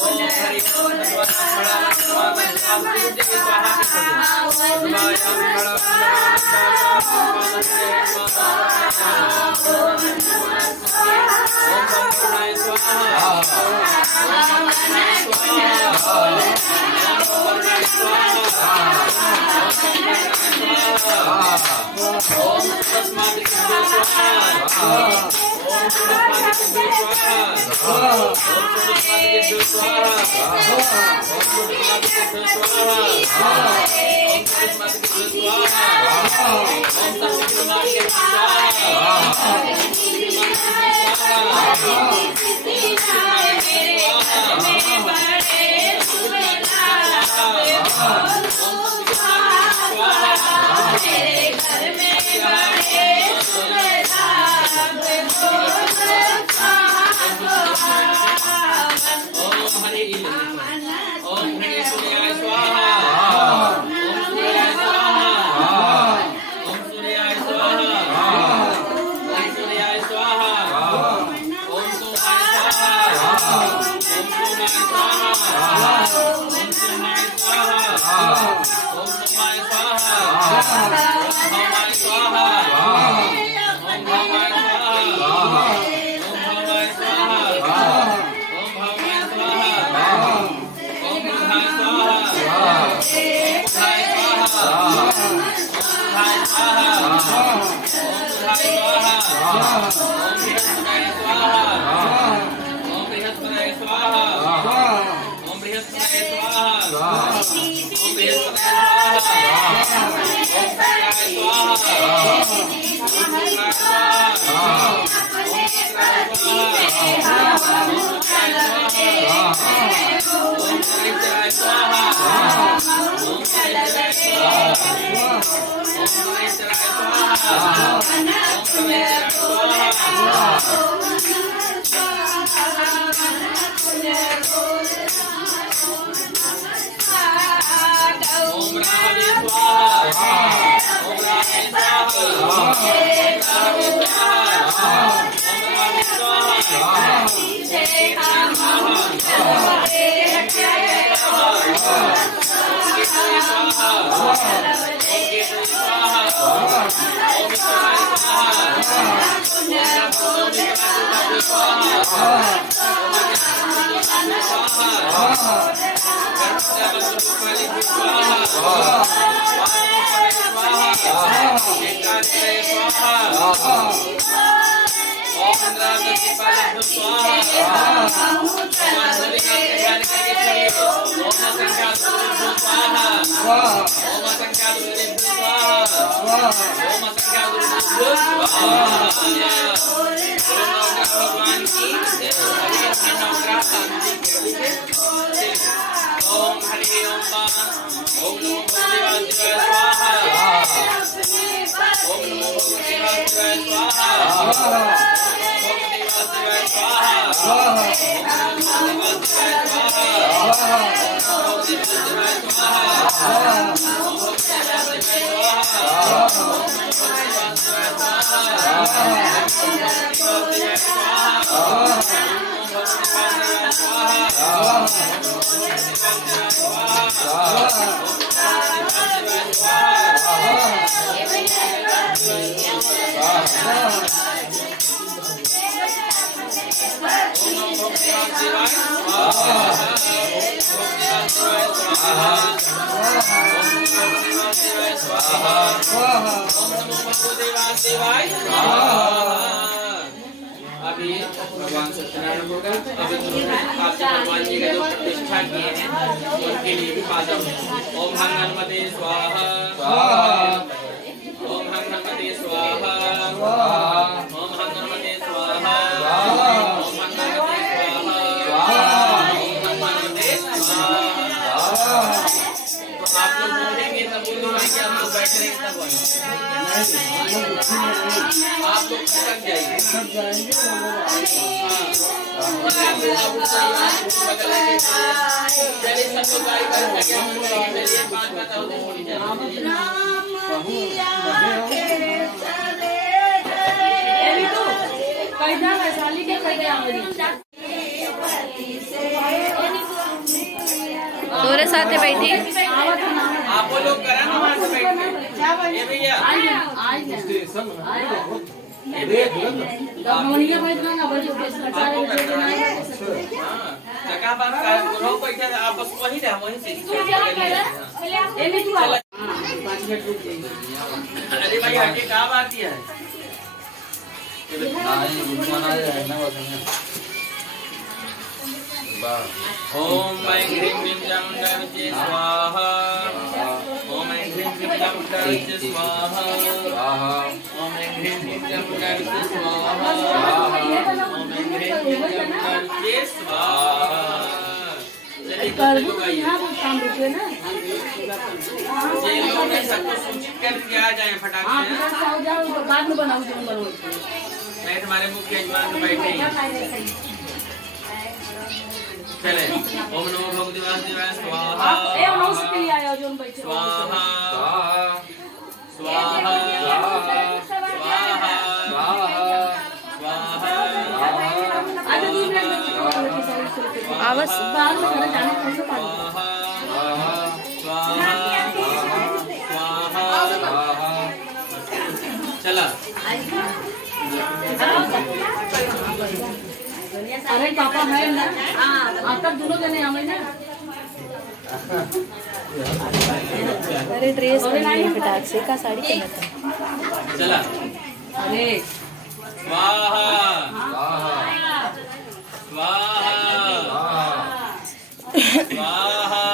ओम हरि ओम अभी भगवान सत्यनारायण होगा, अभी आपके भगवान जी का जो प्रतिष्ठा किए हैं उनके लिए भी पादम ओम हनुमते स्वाहा ओम हनुमते स्वाहा ओम हनुमते स्वाहा ओम हनुमते स्वाहा। तो आप लोग बोलेंगे तब बोलोगे कि हम लोग बैठ रहे हैं तब आप लोग थक जाएंगे। तोरे साथ बैठी आप लोग करा ना वहाँ से बैठ के। ये भैया हमनिया बैठ ना बड़ी के सारे बजे नहीं हां जगह बात का रहो बैठे आप बस वही रह वहीं से ए में तू आ 5 मिनट रुक जाइए। अरे भाई हटे क्या बात है ओम ऐं ह्रीं क्लीं चामुण्डाय स्वाहा ओम ऐं ह्रीं क्लीं चामुण्डाय स्वाहा ओम ऐं ह्रीं क्लीं चामुण्डाय स्वाहा ओम ऐं ह्रीं क्लीं चामुण्डाय स्वाहा चलिए करबू तो यहां पर काम रुके ना ये लोग ने सबको सूचित करके आ जाए फटाक हां से फिर जाओ जाओ तो बाद में बनाओ जो बनाओ मैं तुम्हारे मुख्य यजमान बैठे हैं चले ओम नमो भगवते वासुदेवाय स्वाहा ए हम से के लिए आया जो बैठे स्वाहा स्वाहा स्वाहा स्वाहा आज 2 मिनट में आवाज बाहर में खाना जाने कौन सा पानी चला अरे पापा है ना हां तब दोनों जने हमें ना अरे ड्रेस पहनी है फटाक से का साड़ी पहना चला अरे स्वाहा स्वाहा स्वाहा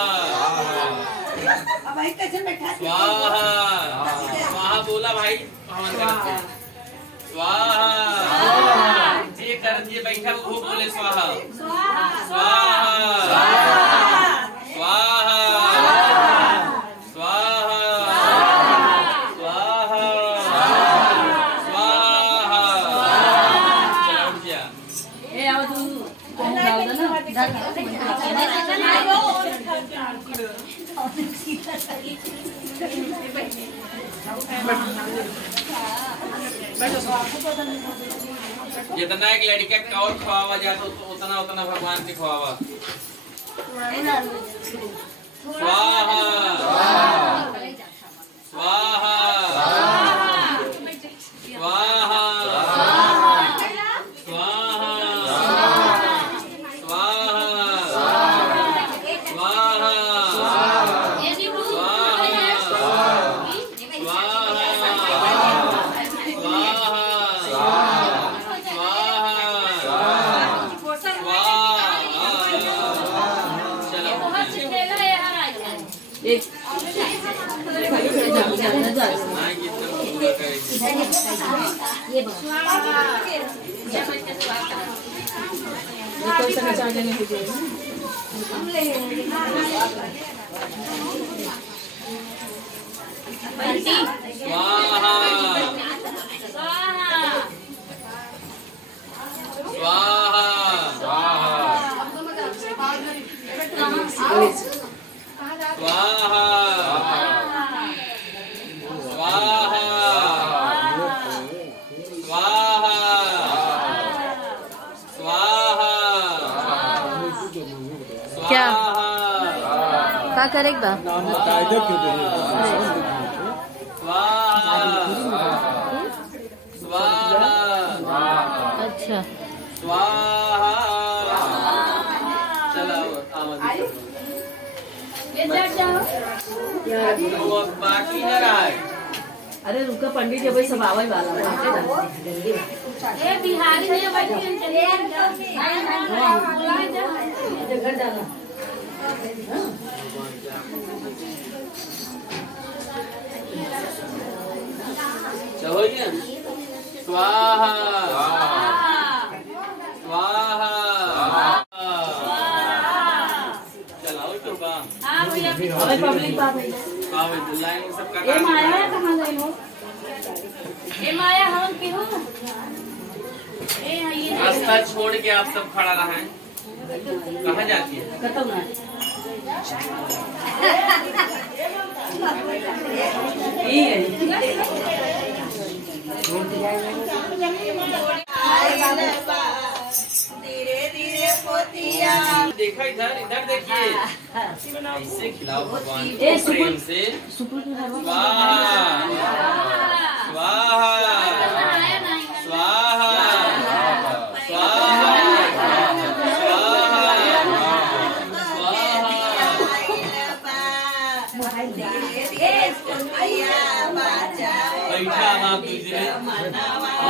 स्वाहा स्वाहा बोला भाई स्वाहा ये कर ये बैठा वो बोले स्वाहा स्वाहा स्वाहा स्वाहा स्वाहा स्वाहा चलो उठ जा ए आओ तू डाल दे जितना एक लड़का का और खवावा जाता तो उतना उतना भगवान के खवावा स्वाहा स्वाहा स्वाहा स्वाहा एक क्या का करेगा अच्छा बाकी न रहा है। अरे रुका पंडित जी भाई सब आवाज वाला ए बिहारी ने बैठी चले घर जाना चलो ये स्वाहा स्वाहा चलाओ तो बा हां भैया अरे पब्लिक बात है आओ लाइन सब कर ए माया कहां गई हो ए माया हम की हो ए ये रास्ता छोड़ के आप सब खड़ा रहे हैं कहाँ जाती है खत्म ना यही है देखा इधर इधर देखिए ऐसे खिलाओ भगवान को ए, सुपर- प्रेम से सुपर स्वाहा स्वाहा बनाया नहीं बैठा आप दूसरे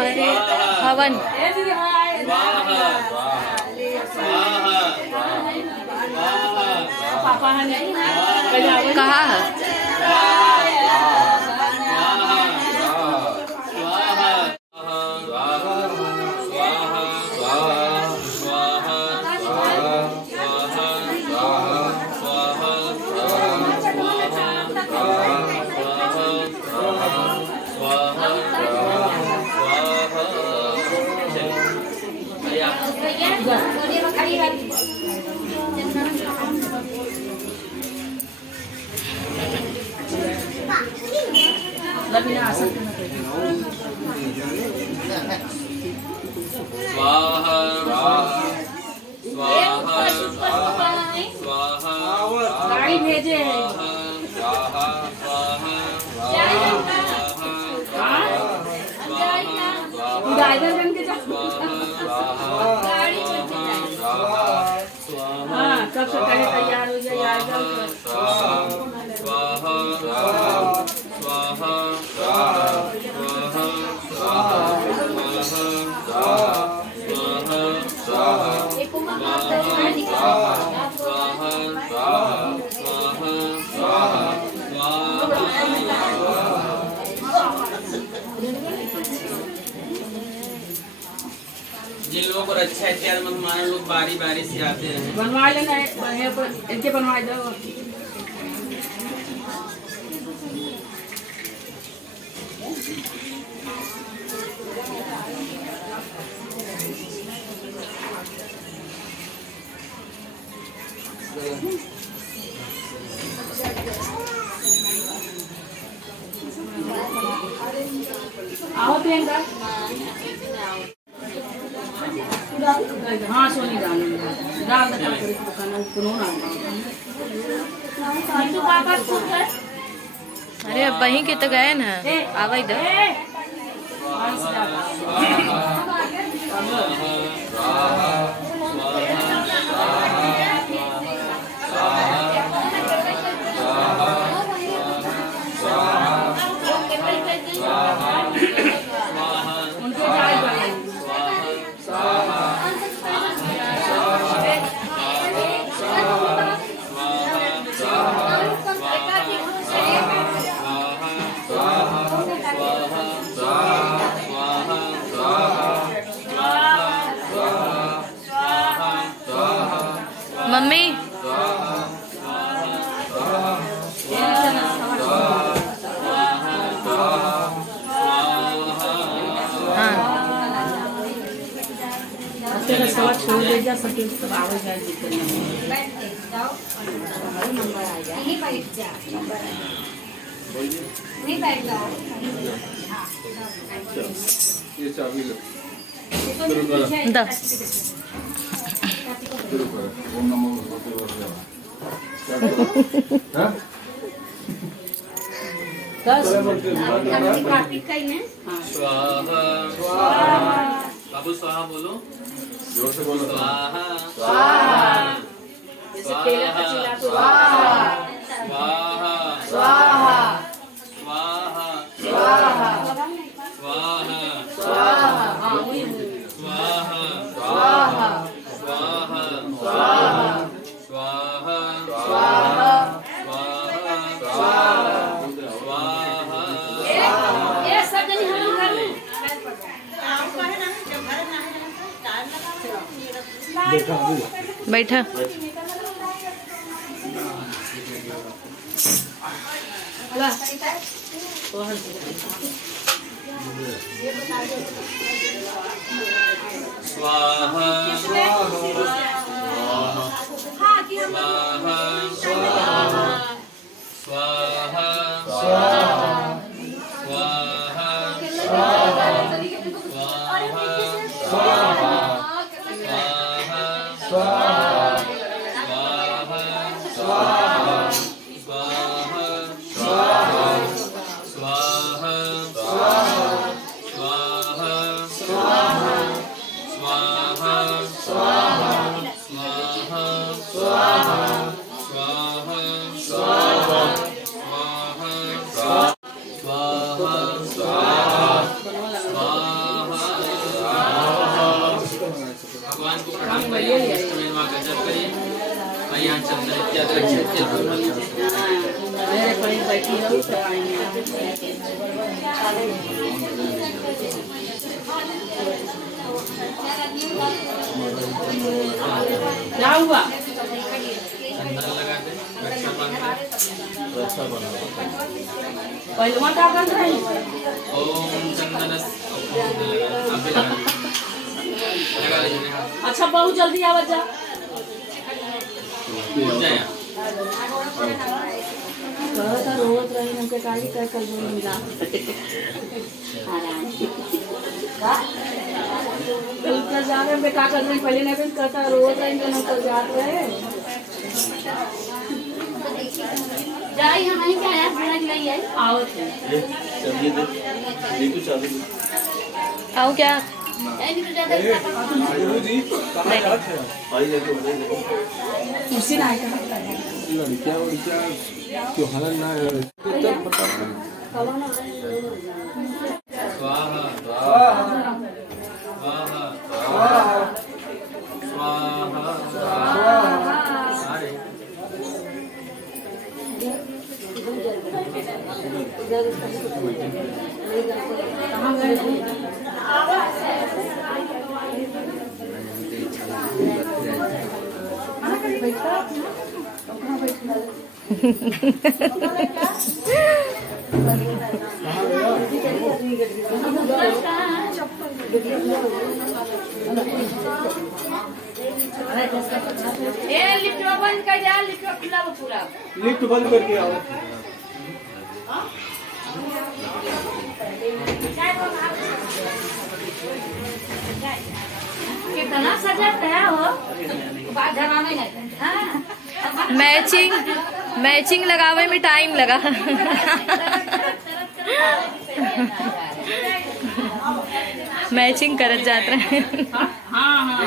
अरे हवन पापा नहीं कहा है स्वाहा स्वाहा स्वाहा गाड़ी भेजे हैं स्वाहा स्वाहा ड्राइवर बन के जाओ हाँ कब से पहले तैयार हो जाए यार स्वाहा स्वाहा स्वाहा जिन लोगों को अच्छा है मेहमान लोग बारी बारी से आते हैं बनवा लेना इनके बनवा दो आओ प्रियंका हाँ सोनी दाल दाल का खाना पापा अरे अब वहीं के तो गए ना आवा इधर मम्मी तेरा सवाल छोड़ दे जा सके तब आवे जाए दिक्कत नहीं बैठ जाओ ये चाबी लो दा शुरू करो ओम नमो भगवते वासुदेवाय कार्तिक का ही है स्वाहा बाबू स्वाहा बोलो जोर से बोलो स्वाहा जैसे केला का चिल्ला तो स्वाहा स्वाहा स्वाहा स्वाहा स्वाहा स्वाहा स्वाहा स्वाहा स्वाहा स्वाहा स्वाहा स्वाहा स्वाहा ये सब जन हम कर ले बैठा स्वाहा हाँ कि हम स्वाहा स्वाहा स्वाहा स्वाहा स्वाहा स्वाहा स्वाहा का जप करिए और यहाँ चंदन इत्यादि रखिए मेरे पर बैठी हो तो आएंगे। क्या हुआ? चंदन लगा दे रक्षा बांध दे पहले मत आप बंद रही। ओम चंदनस आप भी लगा लीजिए अच्छा बहुत जल्दी आवाज जा। उठ जाए कहता रोज रही हमके काली कह कल जो मिला। कल का जा रहे हैं का कर रहे पहले नहीं भी कहता रोज रही तो कल जा रहे जाई हम नहीं क्या यार खाना खिलाई है आओ थे। आओ क्या? नहीं तो ज्यादा कुर्सी ना आए स्वाहा स्वाहा स्वाहा अरे ए लिफ्ट बंद कर जा लिफ्ट खुला वो पूरा लिफ्ट बंद करके आओ। कितना सजाता है हो बात जमाने है हां मैचिंग लगावे में टाइम लगा। मैचिंग करत जात रहे। हाँ हाँ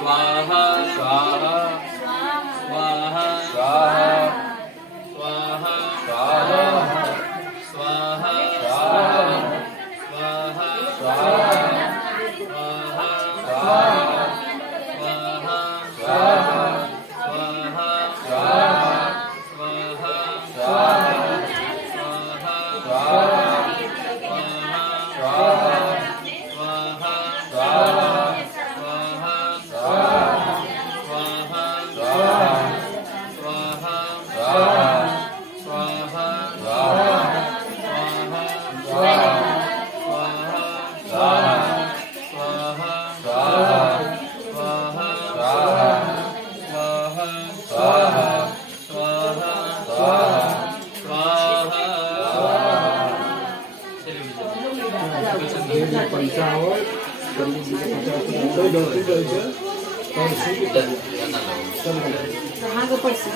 स्वाहा स्वाहा स्वाहा स्वाहा स्वाहा स्वाहा स्वाहा कहाँ को पैसे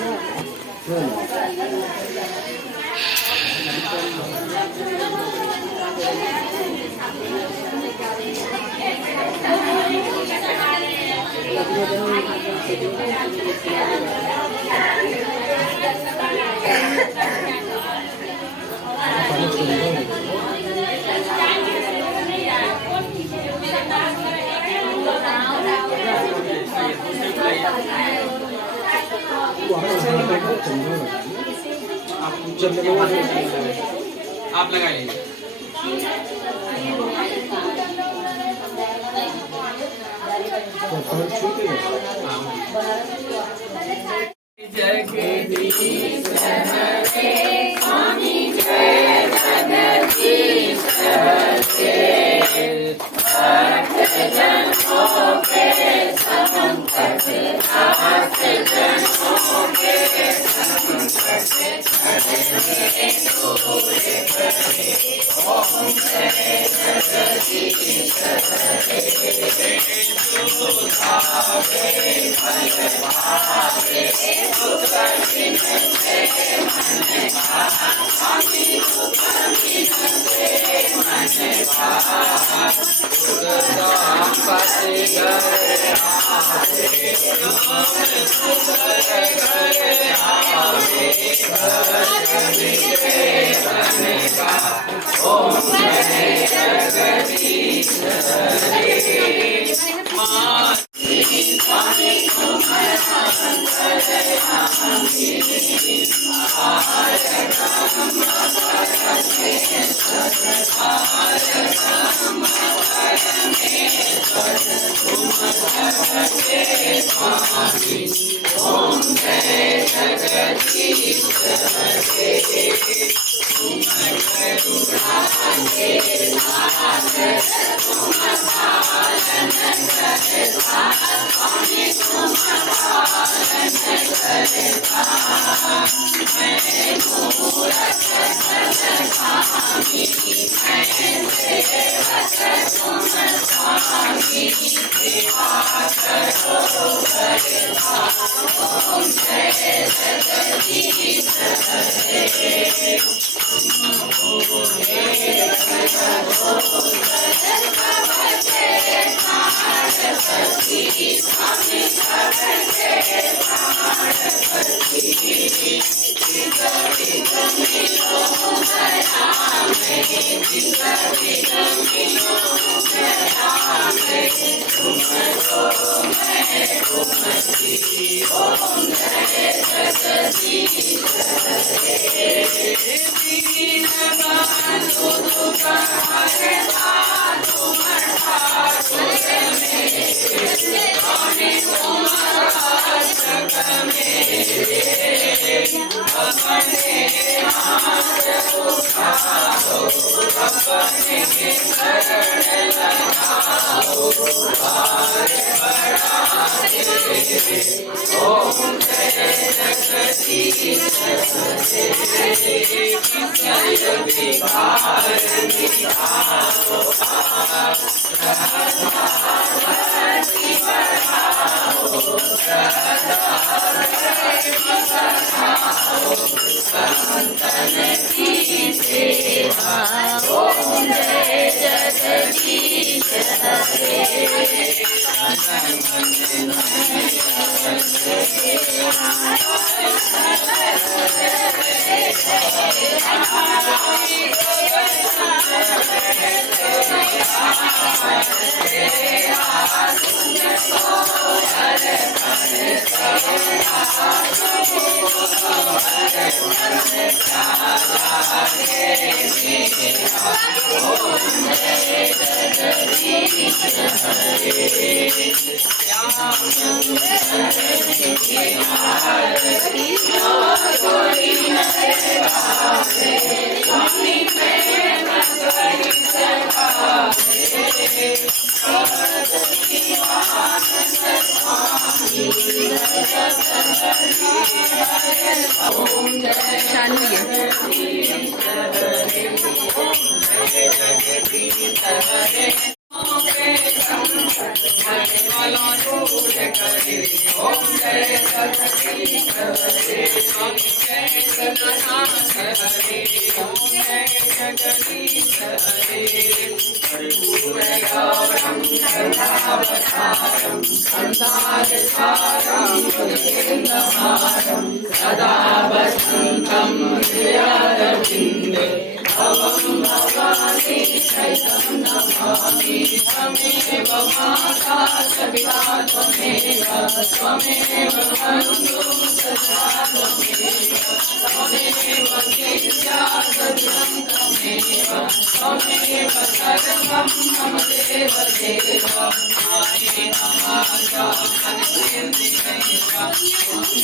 आप लगा लीजिए।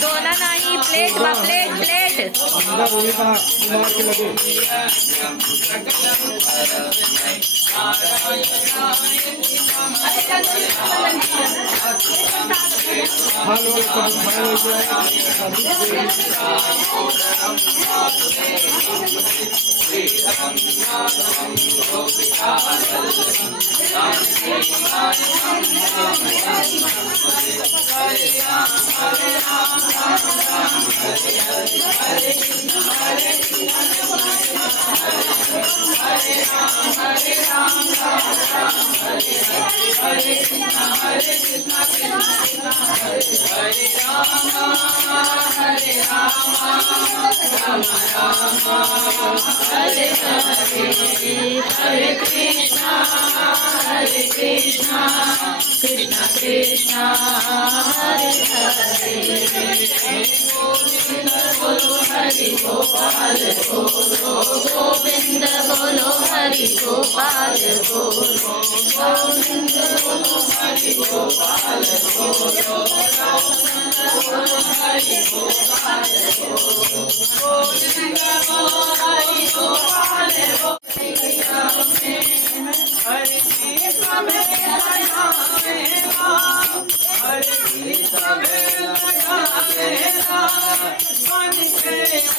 दोना नाही प्लेट बा प्लेट Hare गोविंद बोलो हरि गोपाल बोलो गोविंद बोलो हरि गोपाल बोलो हरि गोपाल बोलो गोविंद बोलो हरि गोपाल बोलो हरि कृष्ण मेरा हरि कृष्ण मेरा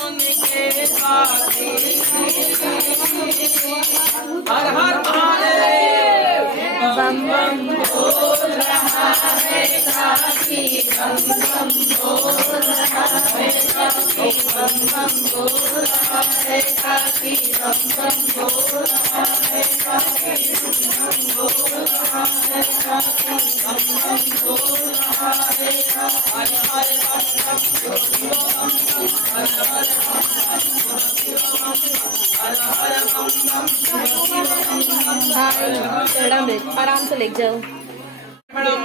उनके साथी हर हर महादेव बम बम बोल रहा है साथी बम बम बोल रहा है साथी बम बम बोल रहा है साथी बम बम बोल रहा है साथी बम बम बोल रहा है साथी बम बम बोल रहा है हर हर मैडम आराम से लेके जाओ। मैडम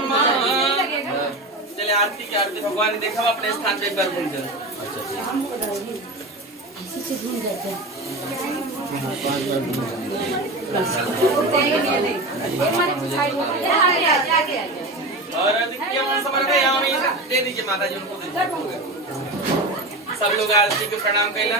चले आरती की आरती भगवान ने देखा अपने स्थान पे एक बार घूम चलो। और समर्पयामि दे दीजिए माता जी उनको दे दीजिए। सब लोग आरती को प्रणाम कैला।